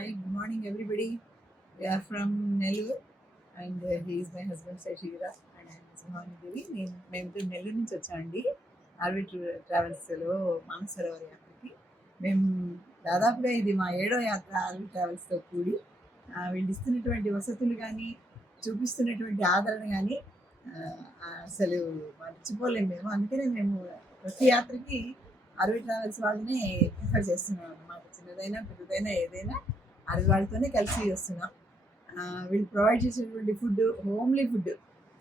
Hi, good morning, everybody. We are from Nellore, and he is my husband, Sashira, and I am Ms. Bhavani Devi. మేము నెల్లూరు నుంచి వచ్చామండి. Orbit ట్రావెల్స్లో Mansarovar యాత్రకి. మేము దాదాపుగా ఇది మా 7వ యాత్ర ఆర్బిట్ ట్రావెల్స్తో కూడి. వీళ్ళు ఇస్తున్నటువంటి వసతులు కానీ, చూపిస్తున్నటువంటి ఆదరణ కానీ అసలు మర్చిపోలేము మేము. అందుకనే మేము ప్రతి యాత్రకి ఆర్బిట్ ట్రావెల్స్ వాళ్ళని ప్రిఫర్ చేస్తున్నాం అన్నమాట. చిన్నదైనా పెద్దదైనా ఏదైనా అది వాళ్ళతోనే కలిసి వస్తున్నాం. వీళ్ళు ప్రొవైడ్ చేసేటువంటి హోమ్లీ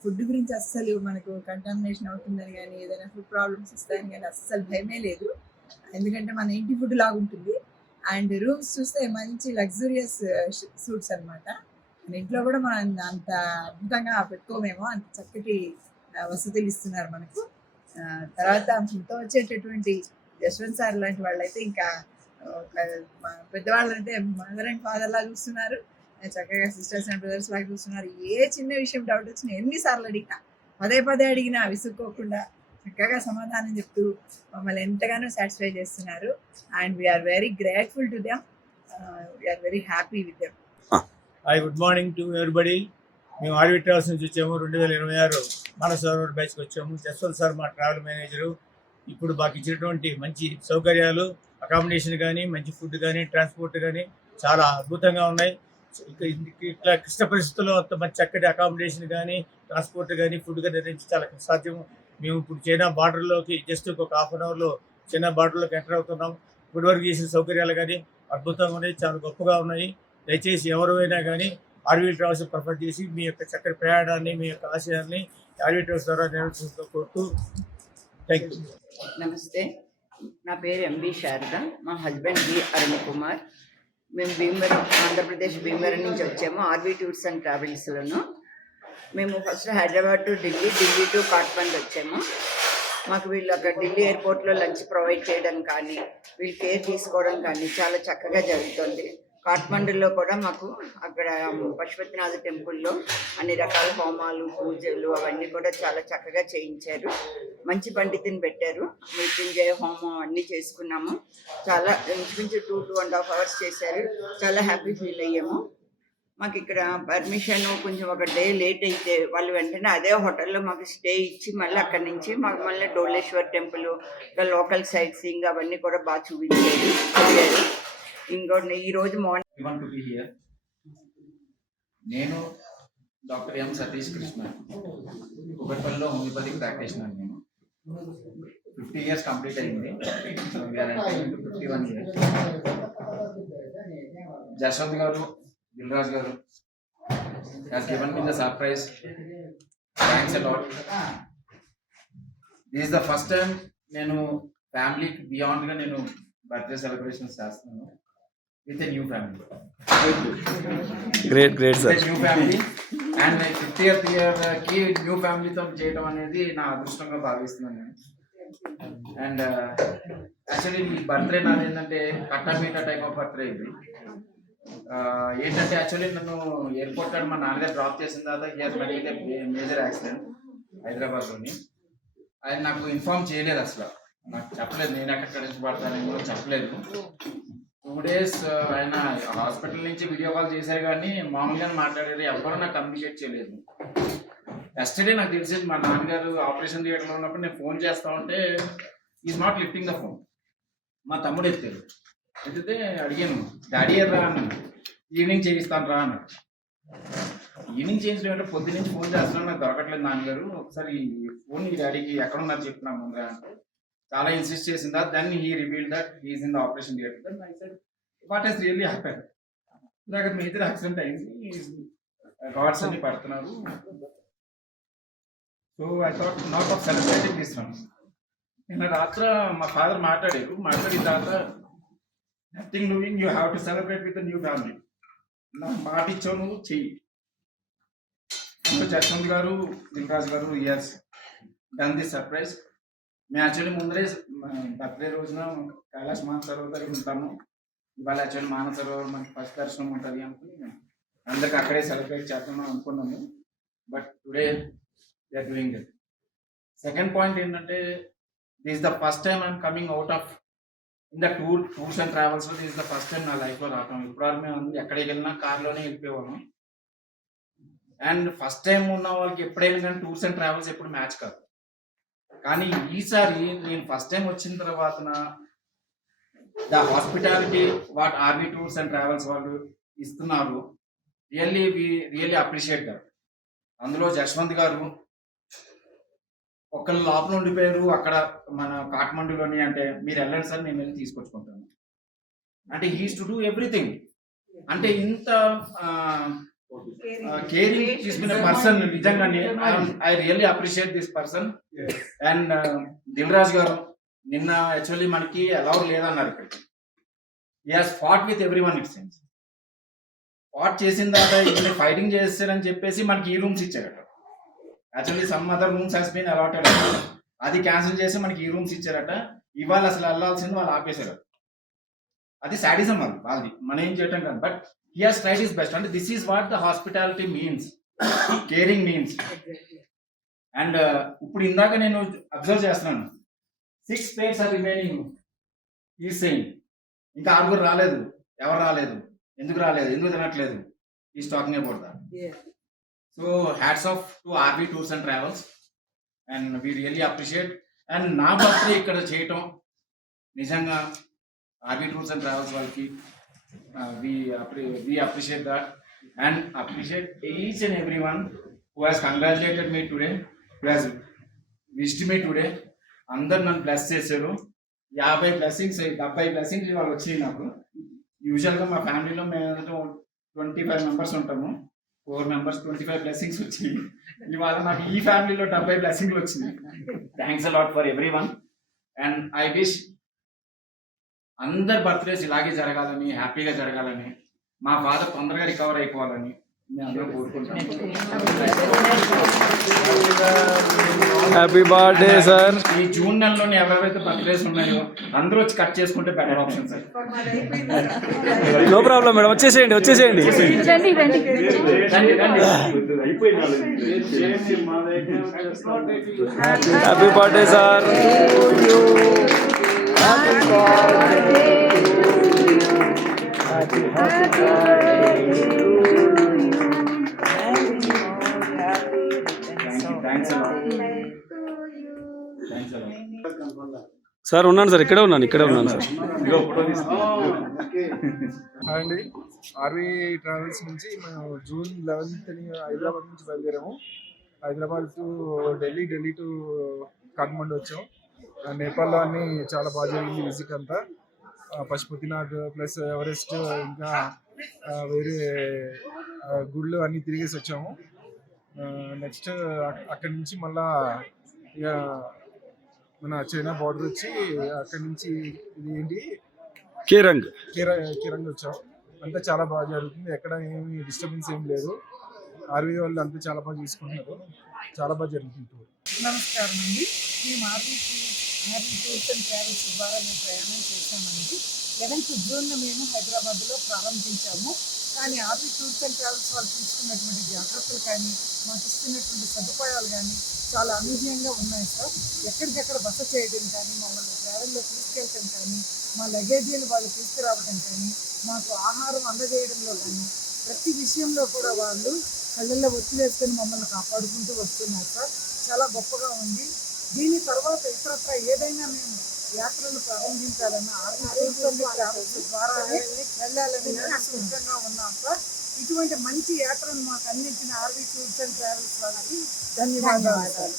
ఫుడ్ గురించి అస్సలు మనకు కంటామినేషన్ అవుతుందని కానీ ఏదైనా ఫుడ్ ప్రాబ్లమ్స్ వస్తాయని కానీ అస్సలు భయమే లేదు. ఎందుకంటే మన ఇంటి ఫుడ్ లాగా ఉంటుంది. అండ్ రూమ్స్ చూస్తే మంచి లగ్జూరియస్ సూట్స్ అనమాట. మన ఇంట్లో కూడా మనం అంత అద్భుతంగా పెట్టుకోమేమో, అంత చక్కటి వసతులు ఇస్తున్నారు మనకు. తర్వాత మనతో వచ్చేటటువంటి యశ్వంత్ సార్ లాంటి వాళ్ళైతే ఇంకా పెద్దవాళ్ళు అంటే మదర్ అండ్ ఫాదర్ లాగా చూస్తున్నారు. చక్కగా సిస్టర్స్ అండ్ బ్రదర్స్ లాగా చూస్తున్నారు. ఏ చిన్న విషయం డౌట్ వచ్చినా ఎన్నిసార్లు అడిగినా పదే అడిగినా విసుక్కోకుండా చక్కగా సమాధానం చెప్తూ మమ్మల్ని ఎంతగానో సాటిస్ఫై చేస్తున్నారు. And we're very grateful to them. We're very happy with them. Hi, good morning to everybody. మేము ఆర్బిట్ ట్రావెల్స్ నుంచి వచ్చాము. 2026 మానసరోవర్ బ్యాచ్కి వచ్చాము. జస్వంత్ సార్ మా ట్రావెల్ మేనేజరు. ఇప్పుడు మాకు ఇచ్చినటువంటి మంచి సౌకర్యాలు, అకామిడేషన్ కానీ, మంచి ఫుడ్ కానీ, ట్రాన్స్పోర్ట్ కానీ చాలా అద్భుతంగా ఉన్నాయి. ఇట్లా క్లిష్ట పరిస్థితుల్లో అంత మంచి చక్కటి అకామిడేషన్ కానీ, ట్రాన్స్పోర్ట్ కానీ, ఫుడ్ కానీ అనేది చాలా సాధ్యం. మేము ఇప్పుడు చైనా బార్డర్లోకి జస్ట్ ఒక హాఫ్ అన్ అవర్లో చైనా బార్డర్లోకి ఎంటర్ అవుతున్నాం. ఇప్పటి వరకు చేసిన సౌకర్యాలు కానీ అద్భుతంగా ఉన్నాయి, చాలా గొప్పగా ఉన్నాయి. దయచేసి ఎవరైనా కానీ ఆర్బిట్ ట్రావెల్స్ ప్రిఫర్ చేసి మీ యొక్క చక్కటి ప్రయాణాన్ని, మీ యొక్క ఆశయాన్ని ఆర్బిట్ ట్రావెల్స్ ద్వారా నిర్వహించడం కోరుతూ థ్యాంక్ యూ. నమస్తే, నా పేరు ఎంబి శారద. మా హస్బెండ్ బి అరుణ్ కుమార్. మేము భీమవరం, ఆంధ్రప్రదేశ్ భీమవరం నుంచి వచ్చాము ఆర్బీ టూర్స్ అండ్ ట్రావెల్స్లోను. మేము first Hyderabad to Delhi to Kathmandu వచ్చాము. మాకు వీళ్ళు అక్కడ ఢిల్లీ ఎయిర్పోర్ట్లో లంచ్ ప్రొవైడ్ చేయడం కానీ, వీళ్ళు కేర్ తీసుకోవడం కానీ చాలా చక్కగా జరుగుతుంది. కాట్మండులో కూడా మాకు అక్కడ పశుపతినాథ టెంపుల్లో అన్ని రకాల హోమాలు, పూజలు అవన్నీ కూడా చాలా చక్కగా చేయించారు. మంచి పండితుని పెట్టారు. మృత్యుంజయ హోమం అన్నీ చేసుకున్నాము. చాలా ఇంచుమించు 2.5 hours చేశారు. చాలా హ్యాపీ ఫీల్ అయ్యాము. మాకు ఇక్కడ పర్మిషన్ కొంచెం ఒక డే లేట్ అయితే వాళ్ళు వెంటనే అదే హోటల్లో మాకు స్టే ఇచ్చి మళ్ళీ అక్కడి నుంచి మాకు మళ్ళీ డోలేశ్వర్ టెంపుల్, ఇంకా లోకల్ సైట్ సీయింగ్ అవన్నీ కూడా బాగా చూపించారు. ఇంకోటి ఈరోజు మార్నింగ్ నేను డాక్టర్ ఎం సతీష్ కృష్ణ, కుకట్పల్లిలో హోమియోపతిక్ ప్రాక్టీషనర్. నేను 50 years కంప్లీట్ అయింది. 51 years. జస్వంత్ గారు, దిల్రాజ్ గారు has given me the surprise. Thanks a lot. This is the first time నేను ఫ్యామిలీకి బియాండ్గా నేను బర్త్డే సెలబ్రేషన్స్ చేస్తున్నాను with a new family. Great sir. New family and 50th year కి new ఫ్యామిలీతో చేయడం అనేది నా అదృష్టంగా భావిస్తున్నాను నేను. అండ్ యాక్చువల్లీ ఈ బర్త్డే నాది ఏంటంటే కట్టమీట టైప్ ఆఫ్ బర్త్డే ఇది. ఏంటంటే యాక్చువల్లీ నన్ను ఎయిర్పోర్ట్ కాడ మా నాన్నగారు డ్రాప్ చేసిన తర్వాత మేజర్ యాక్సిడెంట్ హైదరాబాద్లోని. ఆయన నాకు ఇన్ఫార్మ్ చేయలేదు, అసలు నాకు చెప్పలేదు. నేను ఎక్కడ నుంచి పడతానని కూడా చెప్పలేదు. 2 days ఆయన హాస్పిటల్ నుంచి వీడియో కాల్ చేశారు కానీ మామూలుగానే మాట్లాడారు. ఎవరు నాకు కమ్యూనికేట్ చేయలేదు. ఎస్టర్డే నాకు తెలిసేది మా నాన్నగారు ఆపరేషన్ థియేటర్లో ఉన్నప్పుడు నేను ఫోన్ చేస్తా ఉంటే is not lifting the phone. మా తమ్ముడు ఎత్తారు. ఎత్తితే అడిగాను, డాడీ రా అన్నాను. ఈవినింగ్ చేయిస్తాను రా అన్నాడు. ఈవినింగ్ చేయించడం అంటే పొద్దు నుంచి ఫోన్ చేస్తున్నాను, నాకు దొరకట్లేదు నాన్నగారు, ఒకసారి ఫోన్ ఈ డాడీకి ఎక్కడున్నారు చెప్తున్నాను ముందుగా అంటే చాలా ఇన్సిస్ట్ చేసిందా. Then he revealed that he is in the operation theatre. Then I said what has really happened. నాకు మేజర్ యాక్సిడెంట్ అయింది, గాడ్స్ అన్ని పడుతున్నారు. So I thought not of celebrating this one. నిన్న రాత్ర మా ఫాదర్ మాట్లాడిన తర్వాత nothing doing, you have to celebrate with new family. నాకు మాట ఇచ్చావు, నువ్వు చెయ్యి. Jaswant garu, Dilraj garu years done this surprise. మేము యాక్చువల్లీ ముందరే బర్త్డే రోజున కైలాష్ మానసరోవర్ దగ్గర ఉంటాము. ఇవాళ యాక్చువల్లీ మానసరోవర్ మనకి ఫస్ట్ దర్శనం ఉంటుంది అనుకుని అందరికి అక్కడే సెలబ్రేట్ చేద్దామని అనుకున్నాము. But today they are doing it. Second point ఏంటంటే this the first time I'm coming out of in the tours and travels this the first time నా లైఫ్లో రావటం. ఇప్పుడు మేము ఎక్కడికి వెళ్ళినా కార్లోనే వెళ్ళిపోయేవాళ్ళం. అండ్ ఫస్ట్ టైం ఉన్న వాళ్ళకి ఎప్పుడైనా కానీ టూర్స్ అండ్ ట్రావెల్స్ ఎప్పుడు మ్యాచ్ కాదు. కానీ ఈసారి నేను ఫస్ట్ టైం వచ్చిన తర్వాత the hospitality what RV tours and travels వాళ్ళు ఇస్తున్నారు, రియల్లీ అప్రిషియేట్ దట్. అందులో జశ్వంత్ గారు ఒకళ్ళు లోపల ఉండిపోయారు అక్కడ మన కాఠ్మండూలోని, అంటే మీరు వెళ్ళండి సార్ నేను వెళ్ళి తీసుకొచ్చుకుంటాను అంటే హీస్ టు డూ ఎవ్రీథింగ్. అంటే ఇంత కేరింగ్ తీసుకునే పర్సన్ నిజంగానే I really appreciate this person. And Dil Raju garu నిన్న యాక్చువల్లీ మనకి అలౌడ్ లేదన్నారు ఇక్కడికి. He has fought with everyone. It sense fought చేసిన తర్వాత ఇక్కడ ఫైటింగ్ చేస్తారని చెప్పేసి మనకి ఈ రూమ్స్ ఇచ్చారట. Actually some other rooms has been allotted, అది క్యాన్సిల్ చేసి మనకి ఈ రూమ్స్ ఇచ్చారట. ఇవాళ అసలు వెళ్ళాల్సింది వాళ్ళు ఆపేశారు. అది సాడిజం వాళ్ళది, మనం ఏం చేయటం కాదు. But he has tried his best. And this is what the hospitality means, caring means. And ఇప్పుడు ఇందాక నేను అబ్జర్వ్ చేస్తున్నాను, 6 plates are remaining. He is saying ఇంకా 6 రాలేదు, ఎవరు రాలేదు, ఎందుకు రాలేదు, ఎందుకు తినట్లేదు, he is talking about that. So hats off to RV Tours and Travels, and we really appreciate. And నా బర్త్డే ఇక్కడ చేయటం నిజంగా RV Tours and Travels వాళ్ళకి we appreciate that, and appreciate each and everyone who has congratulated me today, who has wished me today. అందరు నన్ను bless చేశారు. 50 blessings 70 blessings ఇవాళ వచ్చినాయి నాకు. యూజువల్గా మా ఫ్యామిలీలో మేము 25 మెంబర్స్ ఉంటాము, 4 మెంబర్స్ 25 బ్లెస్సింగ్స్ వచ్చినాయి. ఇవాళ నాకు ఈ ఫ్యామిలీలో 70 బ్లెస్సింగ్లు వచ్చినాయి. Thanks a lot for every one. And I wish అందరి బర్త్డేస్ ఇలాగే జరగాలని, హ్యాపీగా జరగాలని, మా ఫాదర్ తొందరగా రికవర్ అయిపోవాలని మేము అందరూ కోరుకుంటాం. Happy birthday sir. ఈ జూన్ నెలలోనే ఎవరెవరైతే బర్త్డేస్ ఉన్నాయో అందరూ వచ్చి కట్ చేసుకుంటే better option sir. No problem madam, వచ్చేసేయండి. Happy birthday sir. సార్ ఉన్నాను సార్, ఇక్కడే ఉన్నాను సార్. హాయ్ అండి, ఆర్వీ ట్రావెల్స్ నుంచి మేము జూన్ 11th హైదరాబాద్ నుంచి బయలుదేరాము. హైదరాబాద్ టు ఢిల్లీ టు కాఠ్మండు వచ్చాము. నేపాల్లో అన్ని చాలా బాగా జరిగింది విజిట్ అంతా. పశుపతినాథ్ ప్లస్ ఎవరెస్ట్ ఇంకా వేరే గుళ్ళు అన్నీ తిరిగేసి వచ్చాము. నెక్స్ట్ అక్కడి నుంచి మళ్ళా ఇక మన చైనా బార్డర్ వచ్చి అక్కడి నుంచి ఇది ఏంటి కేరంగ్ వచ్చాం. అంతా చాలా బాగా జరుగుతుంది, ఎక్కడ ఏమి డిస్టర్బెన్స్ ఏం లేదు. ఆర్వీ వాళ్ళు అంతా చాలా బాగా చూసుకుంటున్నారు, చాలా బాగా జరుగుతుంది. నమస్కారం అండి. మేము ఆర్వీ టూర్స్ అండ్ ట్రావెల్స్ ద్వారా మేము ప్రయాణం చేశామండి. 11th జూన్ మేము హైదరాబాద్లో ప్రారంభించాము. కానీ ఆర్వీ టూర్స్ అండ్ ట్రావెల్స్ వాళ్ళు తీసుకున్నటువంటి జాగ్రత్తలు కానీ, మాకు ఇస్తున్నటువంటి సదుపాయాలు కానీ చాలా అనూహ్యంగా ఉన్నాయి సార్. ఎక్కడికెక్కడ బస చేయడం కానీ, మమ్మల్ని ట్రావెల్లో తీసుకెళ్ళటం కానీ, మా లగేజీలు వాళ్ళు తీసుకురావడం కానీ, మాకు ఆహారం అందజేయడంలో కానీ ప్రతి విషయంలో కూడా వాళ్ళు కళ్ళల్లో ఒత్తి వేసుకొని మమ్మల్ని కాపాడుకుంటూ వస్తున్నారు సార్. చాలా గొప్పగా ఉంది. దీని తర్వాత ఇతరత్ర ఏదైనా మేము యాత్రలు ప్రారంభించాలన్నా ఆర్వీ టూర్స్ అండ్ ట్రావెల్స్ ద్వారానే వెళ్ళాలని సిద్ధంగా ఉన్నాం సార్. ఇటువంటి మంచి యాత్రను మాకు అందించిన ఆర్వీ టూర్స్ అండ్ ట్రావెల్స్ వాళ్ళకి ధన్యవాదాలు సార్.